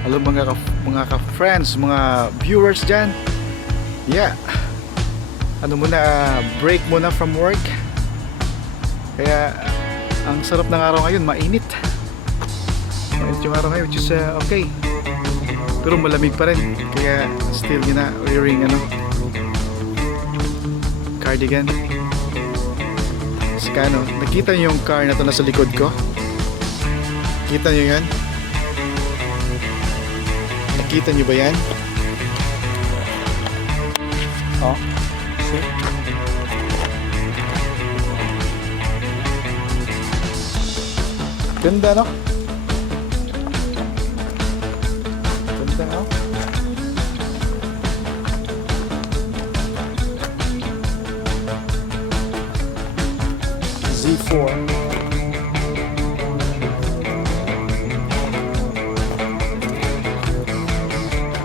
Hello mga ka-friends, mga viewers dyan. Yeah. Ano muna, break muna from work. Kaya ang sarap ng araw ngayon, mainit. Mainit yung araw ngayon, which is okay. Pero malamig pa rin. Kaya still yun na, wearing cardigan. Saka nakita nyo yung car na to nasa likod ko? Kita nyo yan? Nakita nyo ba yan? Oh, see? Ganda, no? Ganda, no? Z4.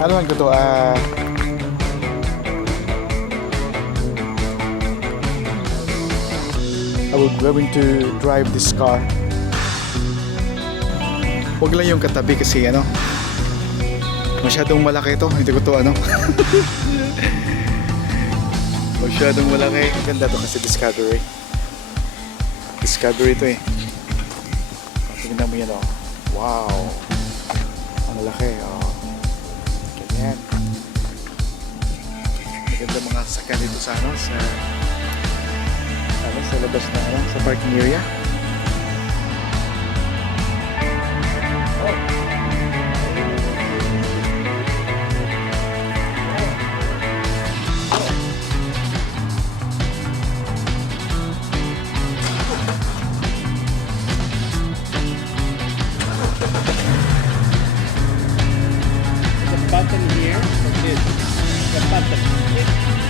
Ano man ko to? I will going to drive this car. Huwag lang yung katabi kasi masyadong malaki ito. Hindi ko to masyadong malaki. Ang ganda to kasi Discovery. Discovery to eh. Tingnan mo yan Wow. Ang laki Ganyan. Maganda mga sakyan dito sa sa labas na sa parking area. Button here or this? The button.